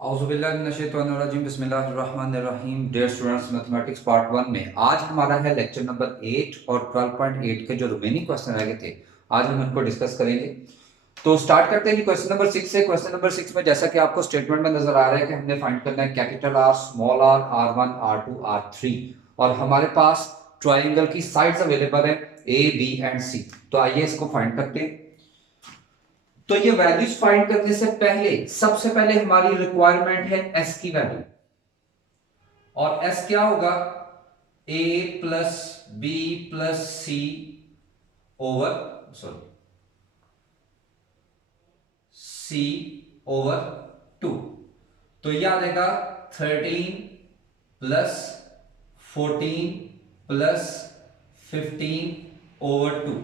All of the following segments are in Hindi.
औज़ुबिल्लाहिमिनश्शैतानिर्रजीम बिस्मिल्लाहिर्रहमानिर्रहीम। डियर स्टूडेंट्स, मैथमेटिक्स पार्ट 1 में आज हमारा है लेक्चर नंबर 8 और 12.8 के जो रिमेनिंग क्वेश्चन रह गए थे आज हम इनको डिस्कस करेंगे। तो स्टार्ट करते हैं क्वेश्चन नंबर 6 से। क्वेश्चन नंबर 6 में जैसा कि आपको स्टेटमेंट में नजर आ रहा है कि हमने फाइंड करना है capital R, small are, R1, R2, R3 और हमारे पास ट्राइंगल की साइड्स अवेलेबल है A, B एंड C। तो आइए इसको फाइंड करते हैं। तो ये वैल्यूज फाइंड करने से पहले सबसे पहले हमारी रिक्वायरमेंट है एस की वैल्यू। और एस क्या होगा? ए plus B plus C over सी ओवर 2। तो यह आ जाएगा 13 प्लस 14 प्लस 15 ओवर 2।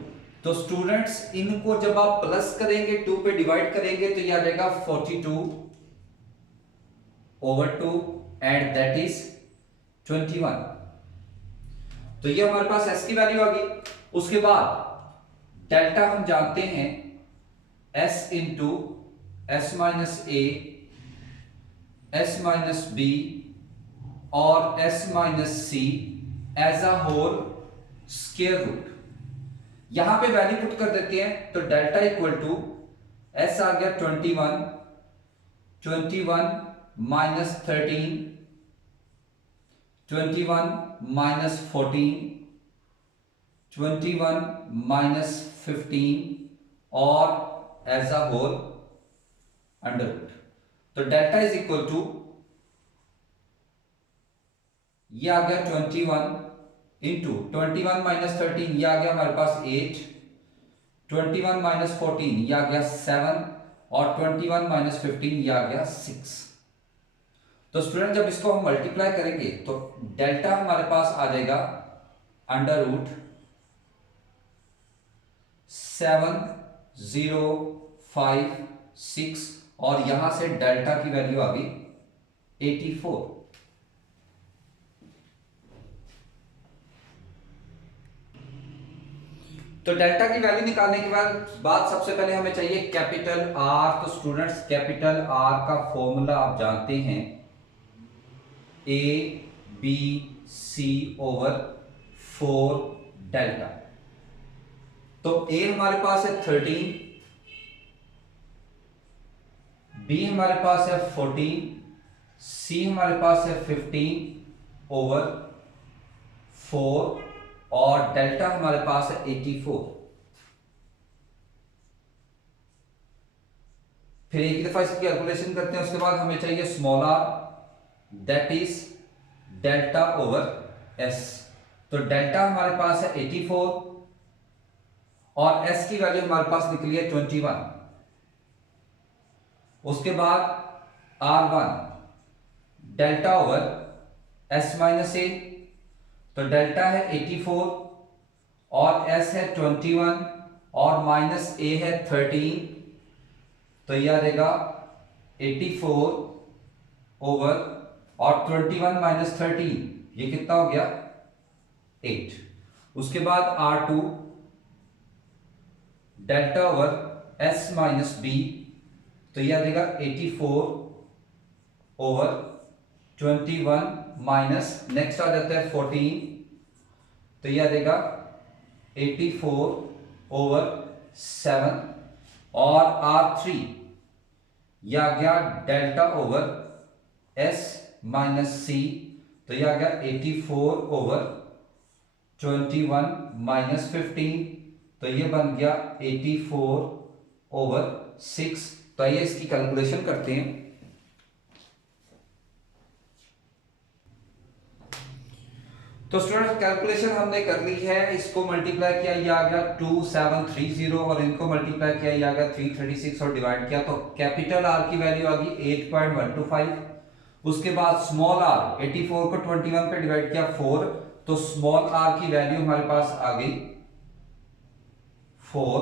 तो स्टूडेंट्स इनको जब आप प्लस करेंगे 2 पे डिवाइड करेंगे तो यह आ जाएगा 42 ओवर 2 एंड दैट इज 21। तो ये हमारे पास एस की वैल्यू आ गई। उसके बाद डेल्टा हम जानते हैं S into S minus A, S minus B और S minus C as a whole square root. यहां पे वैल्यू पुट कर देते हैं तो डेल्टा इक्वल टू एस आ गया 21, 21 माइनस 13, 21 माइनस 14, 21 माइनस 15 और as a whole under root. तो डेल्टा इज इक्वल टू ये आ गया 21 इंटू 21 माइनस 13 ये आ गया हमारे पास 8, 21 माइनस 14 ये आ गया 7 और 21 माइनस 15 ये आ गया 6। तो स्टूडेंट जब इसको हम मल्टीप्लाई करेंगे तो डेल्टा हमारे पास आ जाएगा अंडर रूट 7056 और यहां से डेल्टा की वैल्यू आ गई 84। तो डेल्टा की वैल्यू निकालने के बाद सबसे पहले हमें चाहिए कैपिटल आर। तो स्टूडेंट्स कैपिटल आर का फॉर्मूला आप जानते हैं A B C over 4 delta. तो ए हमारे पास है 13, बी हमारे पास है 14, सी हमारे पास है 15 ओवर 4 और डेल्टा हमारे पास है 84। फिर एक दफा इसकी कैलकुलेशन करते हैं। उसके बाद हमें चाहिए small R that is delta over S. तो डेल्टा हमारे पास है 84 और एस की वैल्यू हमारे पास निकली है 21। उसके बाद R1 delta over S minus A. तो डेल्टा है 84 और एस है 21 और माइनस ए है 13। तो यह आ जाएगा 84 ओवर और 21 माइनस 13 ये कितना हो गया 8। उसके बाद R2 delta over S minus B. तो यह आ जाएगा 84 ओवर 21 माइनस नेक्स्ट आ जाता है 14। तो यह आ जाएगा 84 ओवर 7 और R3 यह आ गया delta over S minus C. तो यह आ गया 84 ओवर 21 माइनस 15। तो यह बन गया 84 ओवर 6। तो आइए इसकी कैलकुलेशन करते हैं। तो स्टूडेंट कैलकुलेशन हमने कर ली है। इसको मल्टीप्लाई किया ये आ गया 2730 और इनको मल्टीप्लाई किया ये आ गया 336 और डिवाइड किया तो कैपिटल आर की वैल्यू आ गई 8.125। उसके बाद स्मॉल आर 84 को 21 पे डिवाइड किया 4। तो स्मॉल आर की वैल्यू हमारे पास आ गई 4।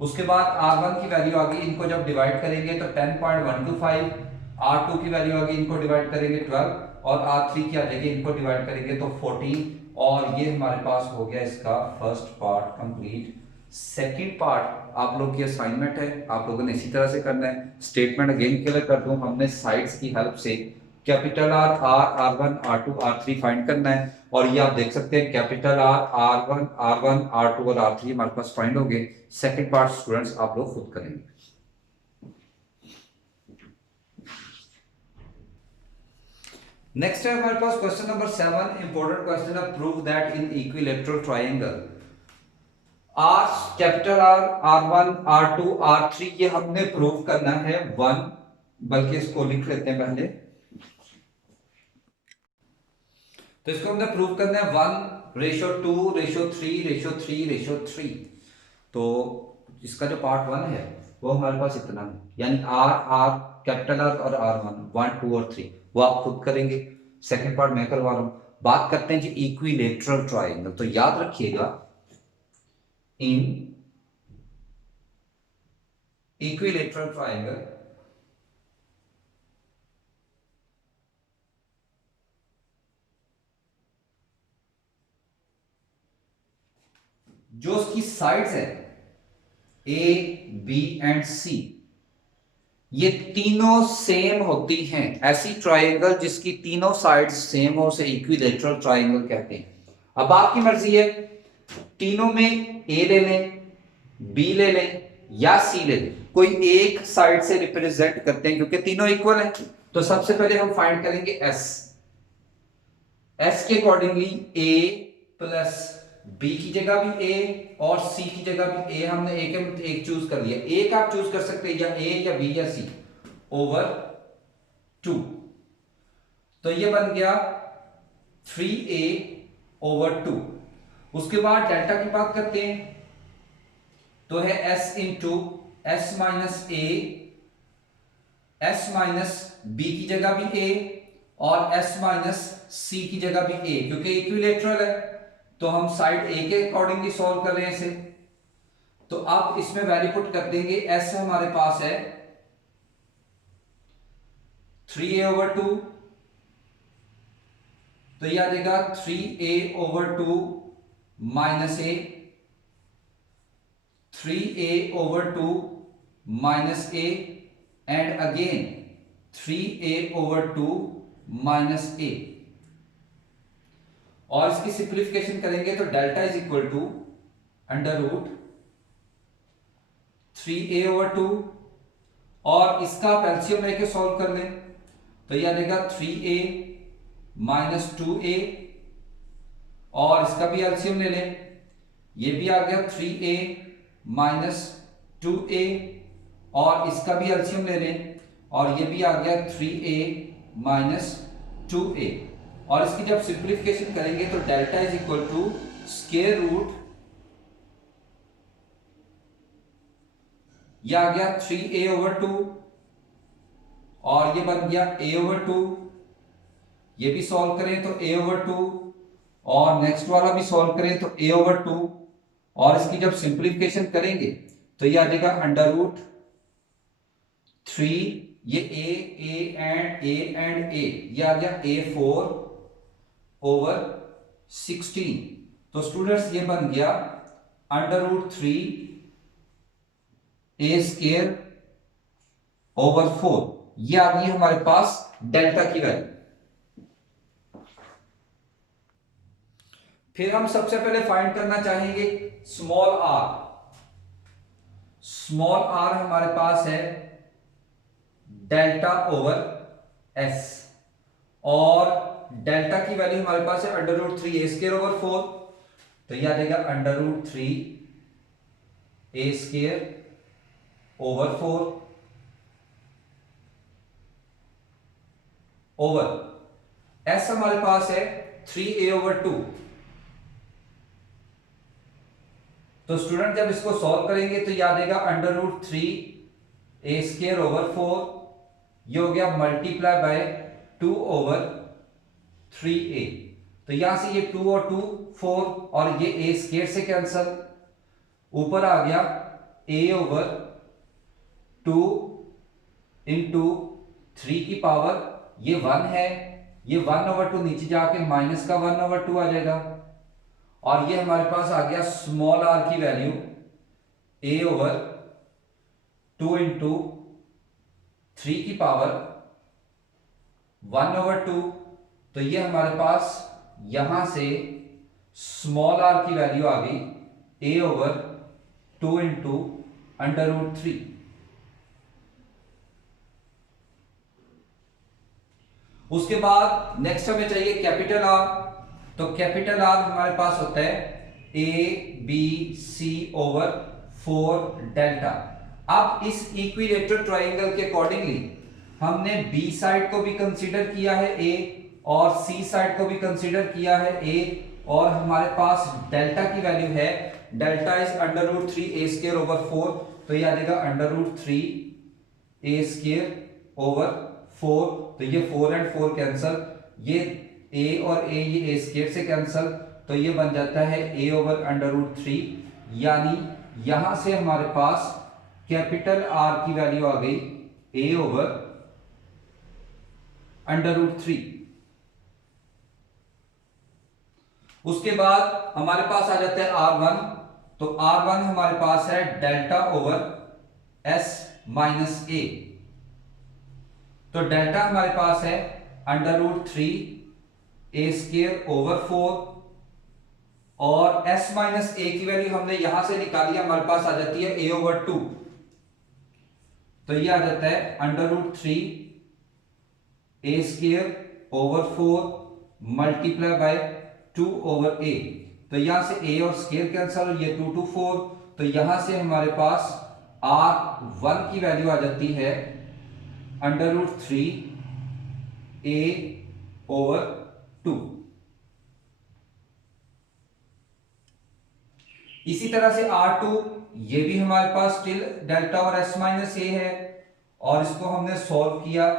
उसके बाद R1 की वैल्यू आ गई, इनको जब डिवाइड करेंगे तो 10.125। R2 की वैल्यू आ गई, इनको डिवाइड करेंगे 12 और R3 की आ जाएगी, इनको डिवाइड करेंगे तो 14। और ये हमारे पास हो गया इसका first part complete. Second part आप लोग की असाइनमेंट है, आप लोगों ने इसी तरह से करना है। स्टेटमेंट अगेन क्लियर कर दूं, हमने साइड्स की हेल्प से capital R, R1, R2, R3 find करना है। और ये आप देख सकते हैं कैपिटल आर, R1, R2 और R3 हमारे पास फाइंड हो गए। सेकंड पार्ट स्टूडेंट्स आप लोग खुद करेंगे। नेक्स्ट है हमारे पास क्वेश्चन नंबर 7, इंपॉर्टेंट क्वेश्चन है। Prove that in equilateral triangle R, capital R, R1, R2, R3 ये हमने प्रूव करना है 1, बल्कि इसको लिख लेते हैं पहले। तो इसको हमने प्रूव करना है 1:2:3:3:3:3। तो इसका जो पार्ट 1 है वो हमारे पास इतना है, यानी आर आर कैपिटल आर और R1 1 2 और 3 वो आप खुद करेंगे। सेकंड पार्ट मैं करवा रहा हूं। बात करते हैं जी इक्विलैटरल ट्रायंगल। तो याद रखिएगा, इन इक्विलैटरल ट्रायंगल जो उसकी साइड्स है ए, बी एंड सी, ये तीनों सेम होती हैं। ऐसी ट्रायंगल जिसकी तीनों साइड्स सेम हो उसे इक्विलैटरल ट्रायंगल कहते हैं। अब आपकी मर्जी है, तीनों में ए ले लें, बी ले लें या सी ले लें, कोई एक साइड से रिप्रेजेंट करते हैं क्योंकि तीनों इक्वल हैं। तो सबसे पहले हम फाइंड करेंगे एस। एस के अकॉर्डिंगली ए प्लस बी की जगह भी ए और सी की जगह भी ए, हमने एक चूज कर लिया। एक आप चूज कर सकते हैं या ए या बी या सी ओवर 2। तो ये बन गया 3a ओवर 2। उसके बाद डेल्टा की बात करते हैं, तो है s into S minus A, S minus B की जगह भी ए और s माइनस सी की जगह भी a, क्योंकि इक्विलैटरल है तो हम साइड a के अकॉर्डिंगली सॉल्व कर रहे हैं इसे। तो अब इसमें वैल्यू पुट कर देंगे। s हमारे पास है 3a ओवर 2, तो यह आ जाएगा 3a over 2 minus A, 3a over 2 minus A and again 3a over 2 minus A. और इसकी सिंप्लीफिकेशन करेंगे तो delta is equal to under root 3a over 2, और इसका आप एलसीएम लेके सॉल्व कर लें तो यह आ जाएगा 3a माइनस 2a, और इसका भी एलसीएम ले लें, ये भी आ गया 3a माइनस 2a, और इसका भी एलसीएम ले लें और ये भी आ गया 3a माइनस 2a। और इसकी जब सिंप्लीफिकेशन करेंगे तो delta is equal to square root, यह आ गया 3a ओवर 2 और ये बन गया a ओवर 2। ये भी सॉल्व करें तो a ओवर 2 और नेक्स्ट वाला भी सॉल्व करें तो a ओवर 2, और इसकी जब सिंप्लीफिकेशन करेंगे तो ये आ जाएगा अंडर रूट 3, ये a ये आ गया a4 ओवर 16। तो स्टूडेंट्स ये बन गया under root 3 a square over 4। ये आ गई हमारे पास डेल्टा की वैल्यू। फिर हम सबसे पहले फाइंड करना चाहेंगे स्मॉल आर। स्मॉल आर हमारे पास है डेल्टा ओवर एस, और डेल्टा की वैल्यू हमारे पास है under root 3 A square over 4। तो यह आ जाएगा under root 3 A square over 4 over S हमारे पास है 3a ओवर 2। तो स्टूडेंट जब इसको सॉल्व करेंगे तो याद आएगा under root 3 A square over 4, ये हो गया मल्टीप्लाई बाय 2 ओवर 3a। तो यहां से ये 2 और 2 4 और ये a स्क्वायर से कैंसल, ऊपर आ गया a ओवर 2 इंटू 3 की पावर, ये 1 है, ये 1 ओवर 2 नीचे जाके माइनस का 1 ओवर 2 आ जाएगा, और ये हमारे पास आ गया स्मॉल आर की वैल्यू ए ओवर 2 इंटू 3 की पावर 1 ओवर 2। तो ये हमारे पास यहां से स्मॉल आर की वैल्यू आ गई A over 2 into under root 3। उसके बाद नेक्स्ट हमें चाहिए कैपिटल आर। तो कैपिटल आर हमारे पास होता है A B C over 4 delta. अब इस इक्विलेटरल ट्रायंगल के अकॉर्डिंगली हमने बी साइड को भी कंसीडर किया है ए, और सी साइड को भी कंसीडर किया है ए, और हमारे पास डेल्टा की वैल्यू है, delta is under root 3 A square over 4। तो ये आ जाएगा under root 3 A square over 4। तो ये 4 एंड 4 कैंसल, ये a और a ये a स्क्वायर से कैंसल, तो ये बन जाता है a ओवर अंडर रूट 3। यानी यहां से हमारे पास कैपिटल R की वैल्यू आ गई a ओवर अंडर रूट 3। उसके बाद हमारे पास आ जाता है R1। तो R1 हमारे पास है delta over S minus A. तो डेल्टा हमारे पास है under root 3 A square over 4, और s माइनस ए की वैल्यू हमने यहां से निकाली, हमारे पास आ जाती है a ओवर 2। तो ये आ जाता है under root 3 A square over 4 multiply by 2 over a। तो यहां से a और स्क्वायर कैंसल, ये 2 2 4। तो यहां से हमारे पास R1 की वैल्यू आ जाती है अंडर रूट 3 ए ओवर 2। इसी तरह से R2, ये भी हमारे पास स्टिल डेल्टा और s माइनस ए है, और इसको हमने सॉल्व किया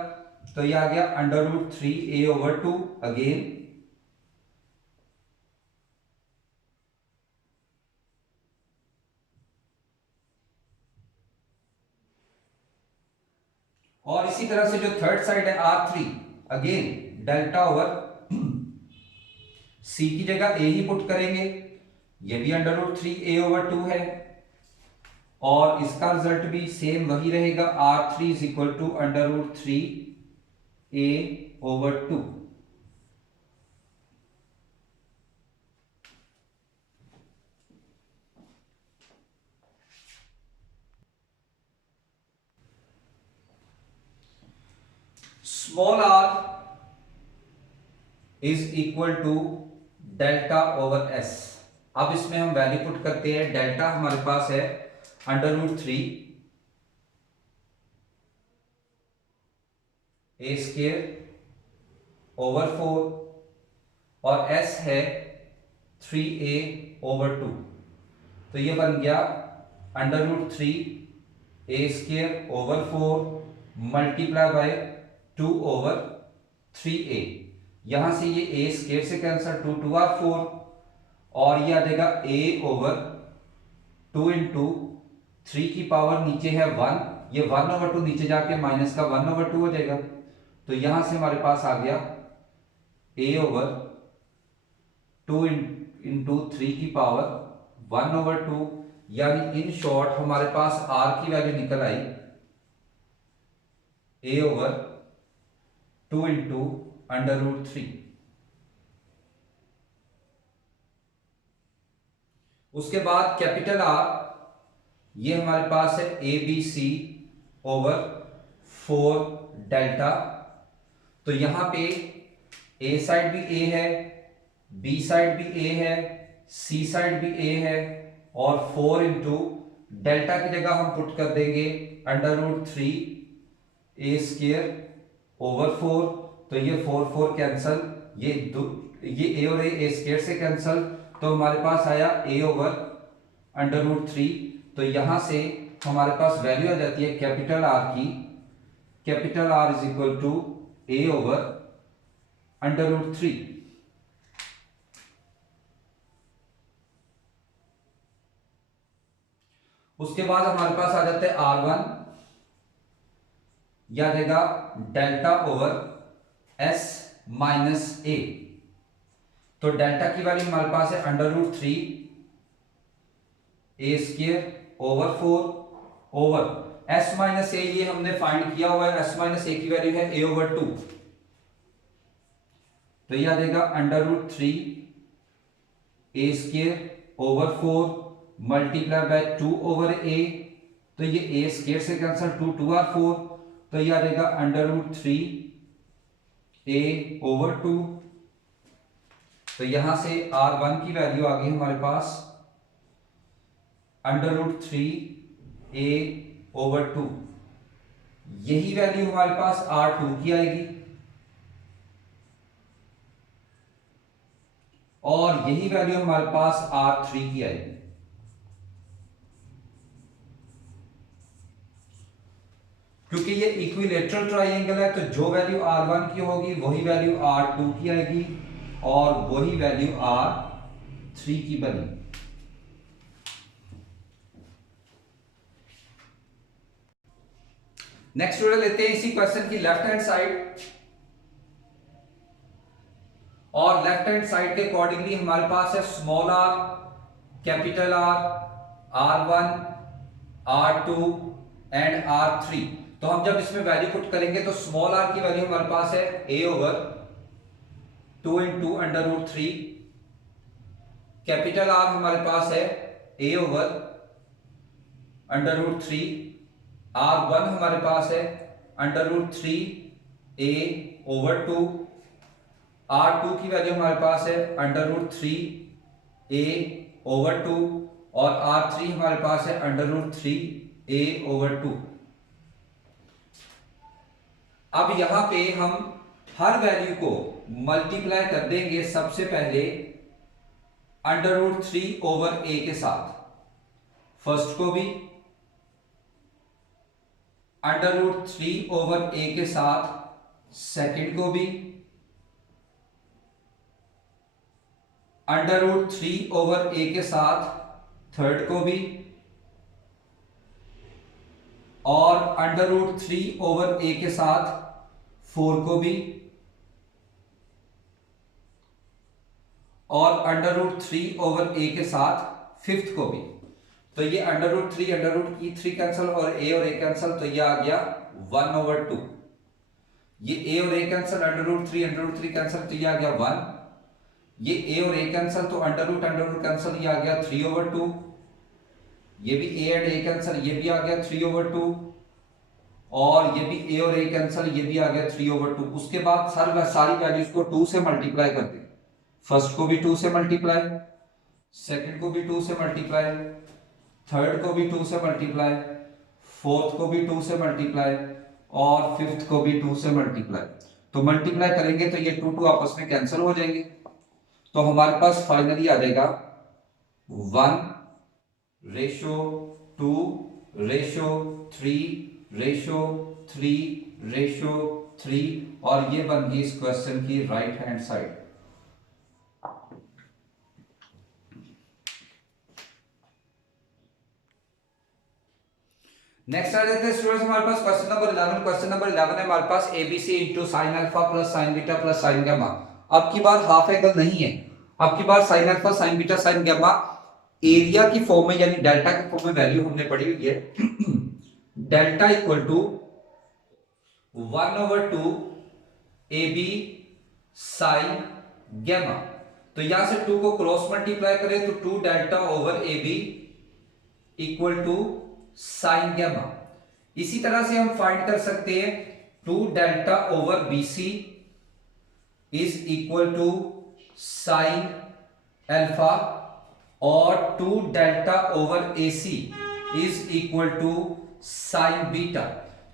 तो ये आ गया under root 3 A over 2 again. और इसी तरह से जो थर्ड साइड है R3, again delta over c की जगह a ही पुट करेंगे, ये भी अंडर रूट 3 ए ओवर 2 है, और इसका रिजल्ट भी सेम वही रहेगा R3 is equal to under root 3 A over 2। Small r is equal to delta over s। अब इसमें हम वैल्यू पुट करते हैं। डेल्टा हमारे पास है under root 3 A square over 4, और s है 3a ओवर 2। तो ये बन गया under root 3 A square over 4 multiply by 2 over 3a। यहां से ये a स्क्वायर से कैंसल, 2 2 आर 4, और ये आ जाएगा a ओवर 2 इंटू 3 की पावर नीचे है 1, ये 1 ओवर 2 नीचे जाके माइनस का 1 ओवर 2 हो जाएगा। तो यहां से हमारे पास आ गया a ओवर 2 इंटू 3 की पावर 1 ओवर 2। यानी इन शॉर्ट हमारे पास r की वैल्यू निकल आई a over 2 into under root 3। उसके बाद कैपिटल R, ये हमारे पास है A B C over 4 delta. तो यहां पे ए साइड भी ए है, बी साइड भी ए है, सी साइड भी ए है, और 4 इंटू डेल्टा की जगह हम पुट कर देंगे under root 3 A square over 4। तो ये 4 4 कैंसल, ये ए और ए स्क्वायर से कैंसल, तो हमारे पास आया a ओवर अंडर रूट 3। तो यहां से हमारे पास वैल्यू आ जाती है कैपिटल R की, capital R is equal to a over under root 3। उसके बाद हमारे पास आ जाता है R1, या देगा delta over s minus A. तो डेल्टा की वैल्यू हमारे पास है under root 3 A square over 4 over s minus A, ये हमने फाइंड किया हुआ है, s माइनस ए की वैल्यू है a ओवर 2, तो यह आ जाएगा under root 3 A square over 4 multiply by 2 over a, तो ये a स्क्वायर से कैंसिल, 2 2 आर 4, तो यह आ जाएगा अंडर रूट 3 a ओवर 2, तो यहां से r1 की वैल्यू आ गई हमारे पास अंडर रूट 3 a ओवर 2, यही वैल्यू हमारे पास r2 की आएगी और यही वैल्यू हमारे पास r3 की आएगी। क्योंकि ये इक्विलेटरल ट्राइंगल है, तो जो वैल्यू r1 की होगी वही वैल्यू r2 की आएगी और वही वैल्यू r3 की बनी। नेक्स्ट स्टूडेंट लेते हैं इसी क्वेश्चन की लेफ्ट हैंड साइड, और लेफ्ट हैंड साइड के अकॉर्डिंगली हमारे पास है small r, capital R, r1, r2 and r3। तो हम जब इसमें वैल्यू पुट करेंगे तो स्मॉल r की वैल्यू हमारे पास है a over 2 into under root 3, capital R हमारे पास है a over under root 3, r1 हमारे पास है under root 3 a over 2, r2 की वैल्यू हमारे पास है अंडर रूट 3 a ओवर 2 और r3 हमारे पास है अंडर रूट 3 a ओवर 2। अब यहां पे हम हर वैल्यू को मल्टीप्लाई कर देंगे सबसे पहले अंडर रूट 3 ओवर a के साथ, फर्स्ट को भी अंडर रूट 3 ओवर a के साथ, सेकंड को भी अंडर रूट 3 ओवर a के साथ, थर्ड को भी और अंडर रूट 3 ओवर a के साथ 4 को भी और अंडर रूट 3 ओवर a के साथ फिफ्थ को भी। तो ये अंडर रूट 3 अंडर रूट की 3 कैंसिल और a कैंसिल, तो ये आ गया 1 ओवर 2। ये a और a cancel, under root 3 cancel, तो ये आ गया 1। ये a और a कैंसिल, तो अंडर रूट कैंसिल, ये आ गया 3 ओवर 2। ये भी a एंड a कैंसिल, ये भी आ गया 3 ओवर 2 और ये भी a और a कैंसिल, ये भी आ गया 3 ओवर 2। उसके बाद सारी वैल्यूज को 2 से मल्टीप्लाई कर दें, फर्स्ट को भी 2 से मल्टीप्लाई, सेकंड को भी 2 से मल्टीप्लाई, थर्ड को भी 2 से मल्टीप्लाई, फोर्थ को भी 2 से मल्टीप्लाई और फिफ्थ को भी 2 से मल्टीप्लाई। तो मल्टीप्लाई करेंगे तो ये 2 2 आपस में कैंसिल हो जाएंगे, तो हमारे पास फाइनली आ जाएगा 1 रेशो 2 रेशो 3 रेशो 3 रेशो 3 और ये बन गई इस क्वेश्चन की राइट हैंड साइड। नेक्स्ट आ जाते हैं स्टूडेंट्स हमारे पास क्वेश्चन नंबर 11। क्वेश्चन नंबर 11 है हमारे पास ABC into sine alpha plus sine beta plus sine gamma. अब की बार हाफ एंगल नहीं है, अब की बार sine alpha sine beta sine gamma area की फॉर्म में यानी डेल्टा की फॉर्म में वैल्यू हमने पढ़ी हुई है। Delta equal to 1 over 2 A B sine gamma. तो यहां से 2 को क्रॉस मल्टीप्लाई करें तो 2 delta over A B equal to sine gamma. इसी तरह से हम फाइंड कर सकते हैं 2 delta over B C is equal to sine alpha और 2 delta over A C is equal to sine beta.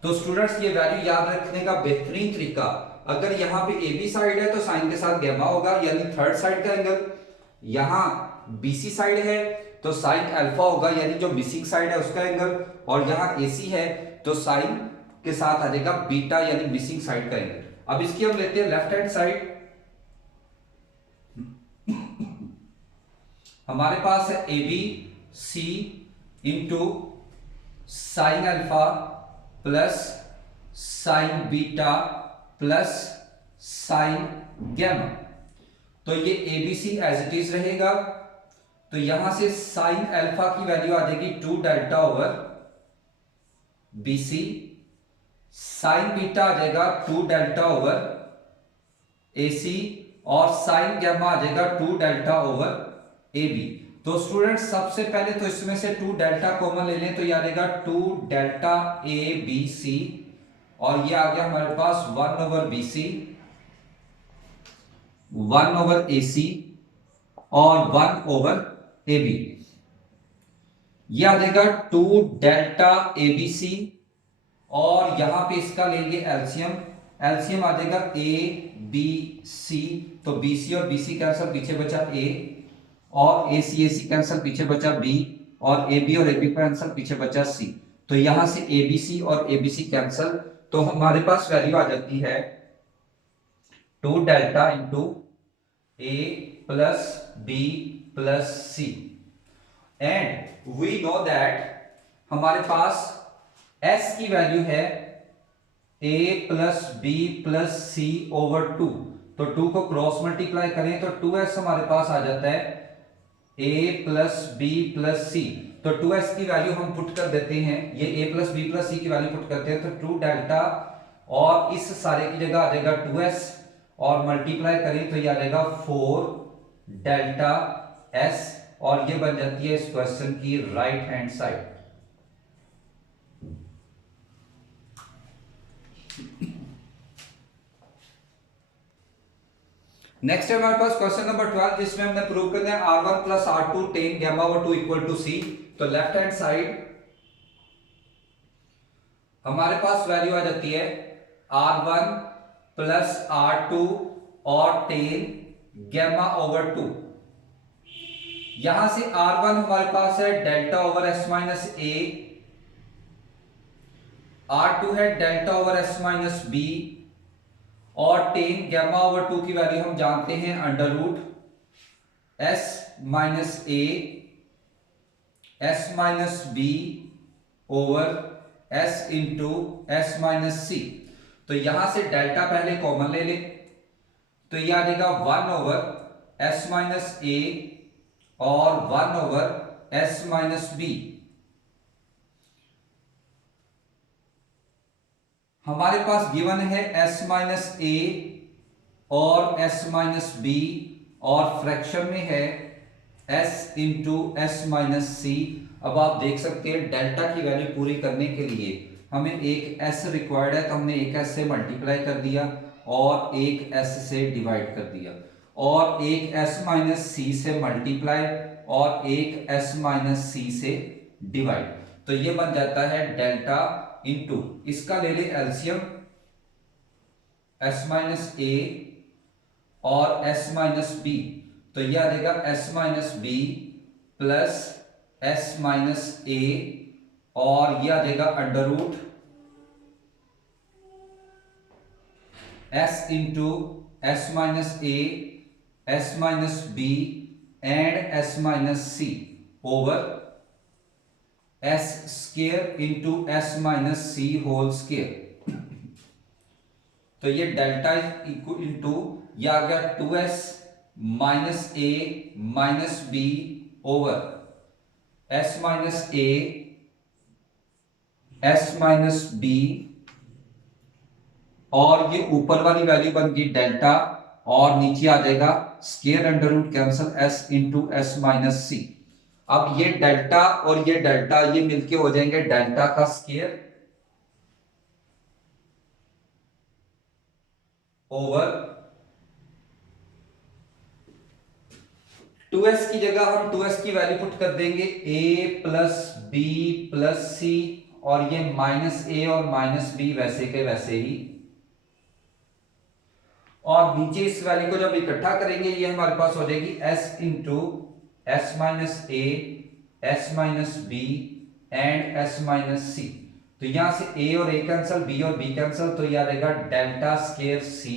तो स्टूडेंट्स ये वैल्यू याद रखने का बेहतरीन तरीका, अगर यहां पे ए बी साइड है तो साइन के साथ गामा होगा यानी थर्ड साइड का एंगल, यहां बीसी साइड है तो साइन अल्फा होगा यानी जो मिसिंग साइड है उसका एंगल, और यहां एसी है तो साइन के साथ आ जाएगा बीटा यानी मिसिंग साइड का एंगल। अब इसकी हम लेते हैं लेफ्ट हैंड साइड। हमारे पास है A B C into sine alpha plus sine beta plus sine gamma. तो ये एबीसी एज इट इज रहेगा, तो यहां से साइन अल्फा की वैल्यू आ जाएगी 2 delta over BC, sine beta आ जाएगा 2 डेल्टा ओवर AC, और साइन गैमा आ जाएगा 2 डेल्टा ओवर AB। तो स्टूडेंट सबसे पहले तो इसमें से 2 डेल्टा कॉमन ले लें, तो ये आ जाएगा 2 डेल्टा ABC, और ये आ गया हमारे पास 1 ओवर BC, 1 ओवर AC और 1 ओवर AB। ये आ जाएगा 2 डेल्टा ABC, और यहां पे इसका लेंगे एलसीएम, एलसीएम आ जाएगा ABC, तो BC और BC कैंसिल, पीछे बचा A, और AC कैंसिल, पीछे बचा B, और AB और AB कैंसिल, पीछे बचा C। तो यहां से ABC और ABC कैंसिल, तो हमारे पास वैल्यू आ जाती है 2 delta into A plus B plus C, and we know that हमारे पास S की वैल्यू है A plus B plus C over 2, तो 2 को क्रॉस मल्टीप्लाई करें तो 2S हमारे पास आ जाता है A plus B plus C। तो 2S की वैल्यू हम पुट कर देते हैं, ये A plus B plus C की वैल्यू पुट करते हैं, तो 2 डेल्टा और इस सारे की जगह आ जाएगा 2S, और मल्टीप्लाई करें तो ये आ जाएगा 4 डेल्टा S, और ये बन जाती है इस क्वेश्चन की राइट हैंड साइड। नेक्स्ट है हमारे पास क्वेश्चन नंबर 12, जिसमें हमने प्रूव करना है R1 plus R2 tan gamma over 2 equal to C। तो लेफ्ट हैंड साइड हमारे पास वैल्यू आ जाती है R1 प्लस R2 और टेन गैमा ओवर 2। यहां से R1 हमारे पास है delta over S minus A, R2 है delta over S minus B, और टेन गैमा ओवर 2 की वैल्यू हम जानते हैं under root S minus A S minus B over S into S minus C। तो यहां से डेल्टा पहले कॉमन ले ले, तो यह आ जाएगा 1 ओवर S माइनस A और 1 ओवर S माइनस B। हमारे पास गिवन है S माइनस A और S माइनस B, और फ्रैक्शन में है S into S minus C। अब आप देख सकते हैं डेल्टा की वैल्यू पूरी करने के लिए हमें एक S रिक्वायर्ड है, तो हमने एक S से मल्टीप्लाई कर दिया और एक S से डिवाइड कर दिया, और एक S माइनस C से मल्टीप्लाई और एक S माइनस C से डिवाइड। तो ये बन जाता है डेल्टा इंटू, इसका ले ले एलसीएम, S माइनस A और S माइनस B, तो यह आ जाएगा S minus B plus S minus A, और यह आ जाएगा under root S into S minus A S minus B and S minus C over S square into S minus C whole square. तो ये डेल्टा इक्वल इंटू ये आ गया 2S minus A minus B over S minus A S minus B, और ये ऊपर वाली वैल्यू बन गई डेल्टा, और नीचे आ जाएगा square under root cancel S into S minus C। अब ये डेल्टा और ये डेल्टा ये मिलके हो जाएंगे डेल्टा का स्क्वायर ओवर 2S की जगह हम 2S की वैल्यू पुट कर देंगे A plus B plus C, और ये माइनस A और माइनस B वैसे के वैसे ही, और नीचे इस वैल्यू को जब इकट्ठा करेंगे ये हमारे पास हो जाएगी S into S minus A S minus B and S minus C। तो यहां से A और A कैंसिल, B और B कैंसिल, तो यह आ जाएगा delta square C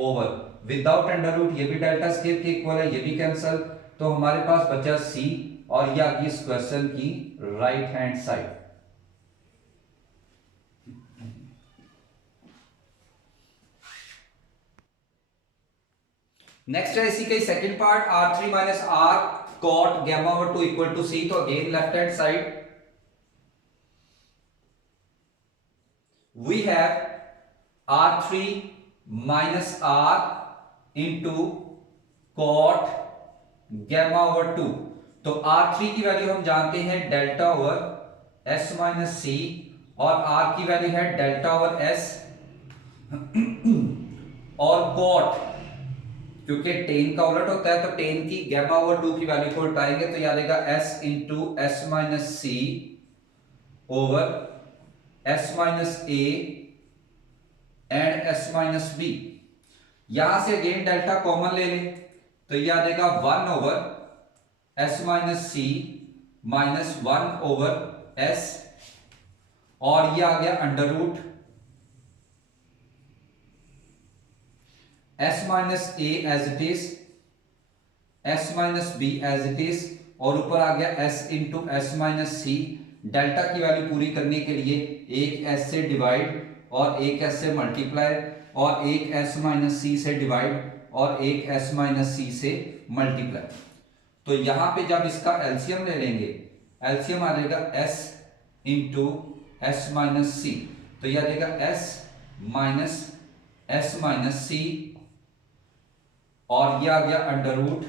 over without under root, ये भी डेल्टा स्क्वायर के इक्वल है, ये भी कैंसिल, तो हमारे पास बचा C, और यह आ गई इस क्वेश्चन की राइट हैंड साइड। नेक्स्ट है इसी का second part, R3 minus R cot gamma over 2 equal to c, तो again left hand side we have r3 minus r into cot gamma over 2। तो r3 की वैल्यू हम जानते हैं delta over s minus C और r की वैल्यू है डेल्टा ओवर s और cot क्योंकि टेन का उलट होता है तो टेन की गैमा ओवर 2 की वैल्यू को उल्टाएंगे तो याद आएगा s into S minus C over s minus A and s minus B. यहां से अगेन डेल्टा कॉमन ले लें तो यह आ जाएगा 1 over s minus C minus 1 over s और यह आ गया under root s minus A as it is s minus B as it is और ऊपर आ गया s into S minus C. Delta की वैल्यू पूरी करने के लिए एक s से डिवाइड और एक s से मल्टीप्लाई और एक s माइनस सी से डिवाइड और एक s माइनस सी से मल्टीप्लाई। तो यहां पे जब इसका एलसीएम ले लेंगे एलसीएम आ जाएगा s into S minus C तो यह आ जाएगा s माइनस सी और यह आ गया under root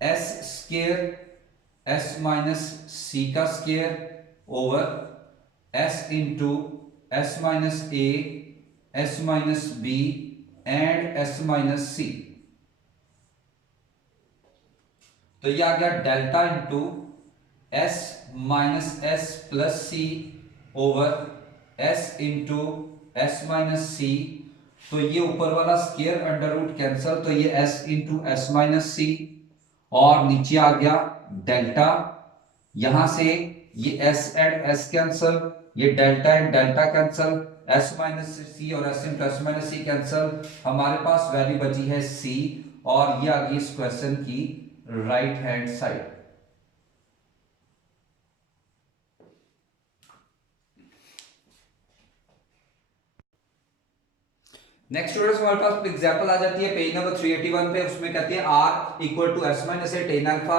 s square s minus C का square over s into S minus A S minus B and s minus C. तो यह आ गया delta into s minus S plus C over s into S minus C. तो ये ऊपर वाला स्क्वायर अंडर रूट कैंसल तो ये s into S minus C और नीचे आ गया डेल्टा। यहां से ये s एंड s कैंसल ये delta and delta cancel s minus C और s into S minus C cancel हमारे पास वैल्यू बची है c और ये आ गई इस क्वेश्चन की right hand side. Next students हमारे पास एग्जांपल आ जाती है पेज नंबर 381 पे। उसमें कहते हैं r equal to s minus A tan alpha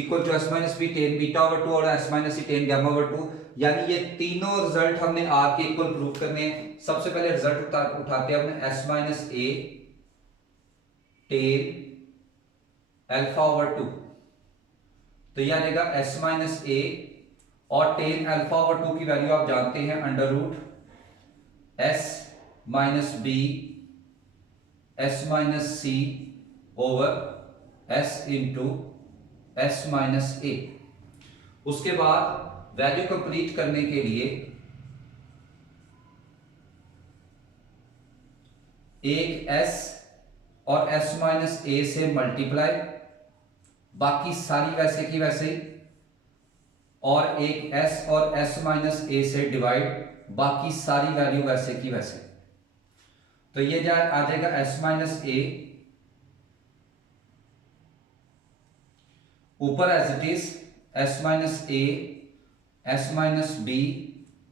equal to s minus B tan beta over 2 और s minus C tan gamma over 2। यानी ये तीनों रिजल्ट हमने r के इक्वल प्रूव करने हैं। सबसे पहले रिजल्ट उठाते हैं हमने s minus A tan alpha over 2 तो यह आ जाएगा s माइनस ए और टेन अल्फा ओवर 2 की वैल्यू आप जानते हैं under root s minus B S minus C over s into S minus A. उसके बाद वैल्यू कंप्लीट करने के लिए एक s और s माइनस ए से मल्टीप्लाई बाकी सारी वैसे की वैसे ही और एक s और s माइनस ए से डिवाइड बाकी सारी वैल्यू वैसे की वैसे। तो ये आ जाएगा s माइनस ए ऊपर as it is s minus A S minus B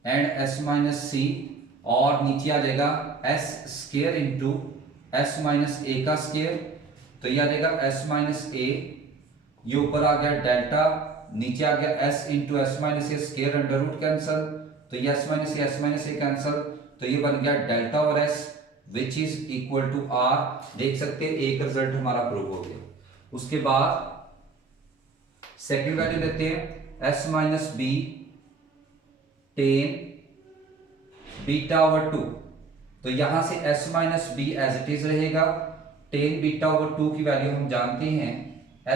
and s minus C और नीचे आ जाएगा s square into S minus A का स्क्वायर। तो ये आ जाएगा s माइनस ए ये ऊपर आ गया डेल्टा नीचे आ गया s into S minus A square under root cancel तो ये s माइनस ए कैंसल तो ये बन गया डेल्टा और s which is equal to r। देख सकते हैं एक रिजल्ट हमारा प्रूव हो गया। उसके बाद सेकेंड वैल्यू लेते हैं s minus B tan beta over 2 तो यहां से s minus B as it is रहेगा। टेन बीटा ओवर 2 की वैल्यू हम जानते हैं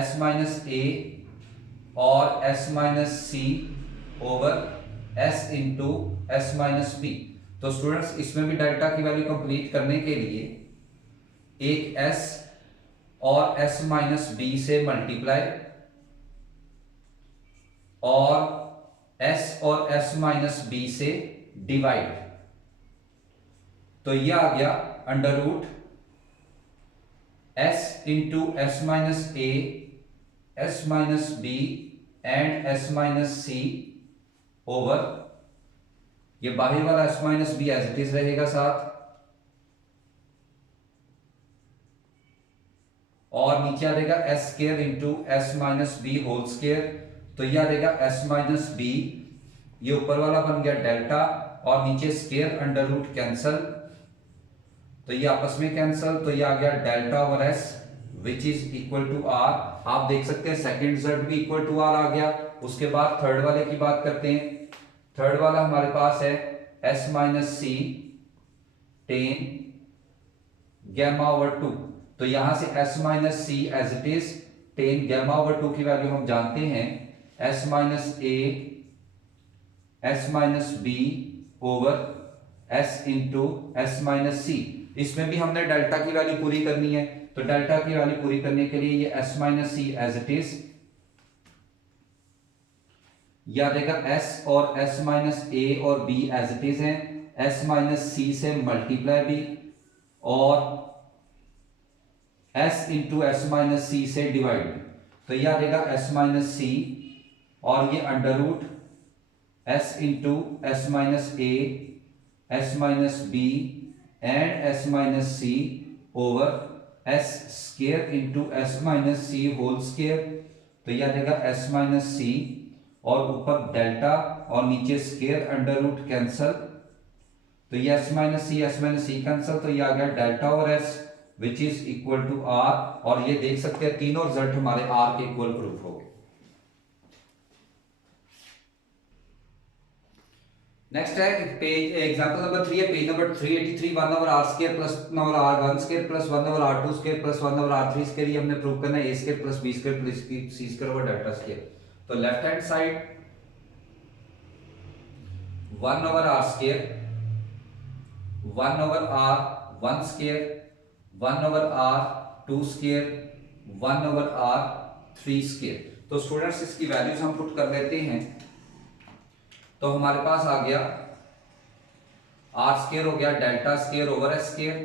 s माइनस ए और s minus C over s into S minus B. तो स्टूडेंट्स इसमें भी डेल्टा की वैल्यू कंप्लीट करने के लिए एक s और s माइनस बी से मल्टीप्लाई और s और s माइनस बी से डिवाइड। तो यह आ गया under root s into S minus A S minus B and s minus C over ये बाहर वाला s minus B as it is रहेगा साथ और नीचे आ जाएगा S square into S minus B whole square, तो ये आ जाएगा एस माइनस बी, ये ऊपर वाला बन गया डेल्टा और नीचे स्केयर अंडर रूट कैंसल, तो ये आपस में कैंसल, तो ये आ गया delta over S which is equal to R. आप देख सकते हैं सेकंड रिजल्ट भी इक्वल टू आर आ गया। उसके बाद थर्ड वाले की बात करते हैं। थर्ड वाला हमारे पास है S minus C tan gamma over two, तो यहां से s minus C as it is tan gamma over two की वैल्यू हम जानते हैं s minus A s minus B over s into S minus C. इसमें भी हमने डेल्टा की वैल्यू पूरी करनी है, तो डेल्टा की वैल्यू पूरी करने के लिए ये s minus C as it is, या देगा s और s माइनस ए और b एज इट इज है, s माइनस सी से मल्टीप्लाई भी और s into S minus C से डिवाइड, तो यह आ जाएगा s माइनस सी और ये under root s into S minus A S minus B and S minus C over s square into S minus C whole square, तो यह आ जाएगा s माइनस सी और ऊपर डेल्टा और नीचे स्केयर अंडर रूट कैंसल, तो ये s माइनस सी कैंसल, तो ये आ गया delta over s which is equal to R. और ये देख सकते हैं तीनों रिजल्ट हमारे आर के इक्वल प्रूफ हो गए। नेक्स्ट है पेज एग्जांपल नंबर 3 है, page number 383, 1 over R square plus 1 over R one square plus 1 over R two square plus 1 over R three square, ये हमने प्रूव करना है A square plus B square plus C square over delta square. तो left hand side 1 over R square 1 over R one square 1 over R two square 1 over R three square. तो स्टूडेंट्स इसकी वैल्यूज हम पुट कर लेते हैं, तो हमारे पास आ गया आर स्क्वायर हो गया delta square over S square,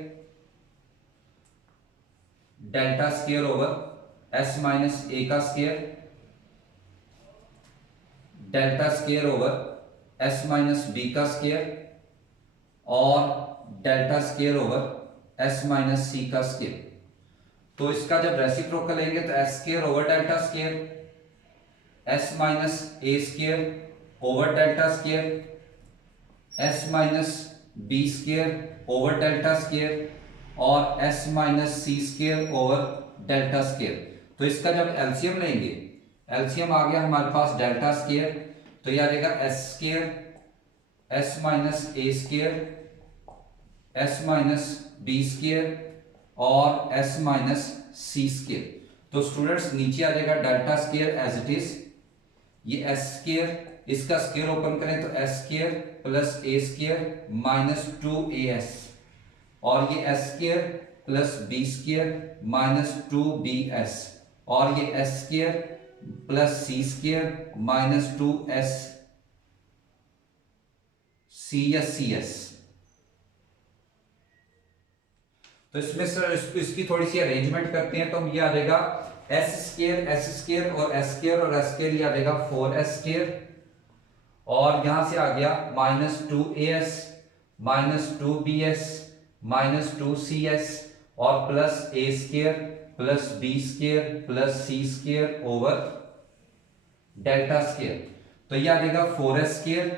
delta square over S minus A का square, delta square over S minus B का स्क्वायर और delta square over S minus C का स्क्वायर। तो इसका जब रेसिप्रोकल लेंगे तो S square over delta square S minus A square over delta square S minus B square over delta square और S minus C square over delta square. तो इसका जब एलसीएम लेंगे, एलसीएम आ गया हमारे पास डेल्टा स्क्वायर, तो यह आ जाएगा S square S minus A square S minus B square और एस माइनस सी स्क्वायर। तो स्टूडेंट्स नीचे आ जाएगा delta square as it is, ये एस स्क्वायर, इसका स्क्वायर ओपन करें तो S square plus A square minus 2as और ये S square plus B square minus 2bs और ये S square plus C square minus 2s cs। तो इसमें सर इसकी थोड़ी सी अरेंजमेंट करते हैं, तो ये आ जाएगा एस स्क्वायर और एस स्क्वायर और एस स्क्वायर, ये आ जाएगा 4s स्क्वायर और यहां से आ गया minus 2as minus 2bs minus 2cs और plus A square plus B square plus C square over delta square. तो ये आ जाएगा 4s स्क्वायर,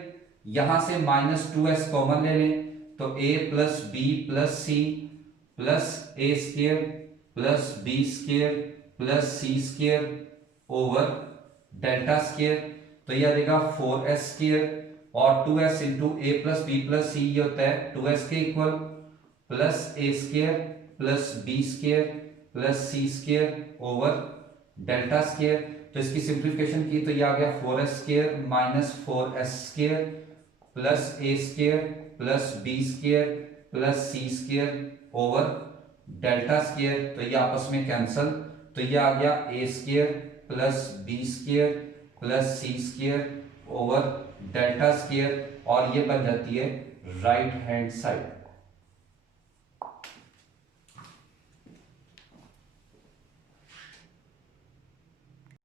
यहां से माइनस 2s कॉमन ले लें तो a plus B plus C plus A square plus B square plus C square over delta square. तो यह आ जाएगा 4s स्क्वायर और 2s into A plus B plus C, ये होता है 2s के equal plus A square plus B square plus C square over delta square. तो इसकी सिंप्लीफिकेशन की तो ये आ गया 4s square minus 4s square plus A square plus B square plus C square over delta square. तो ये आपस में कैंसल, तो ये आ गया A square plus B square plus C square over delta square और ये बन जाती है राइट हैंड साइड।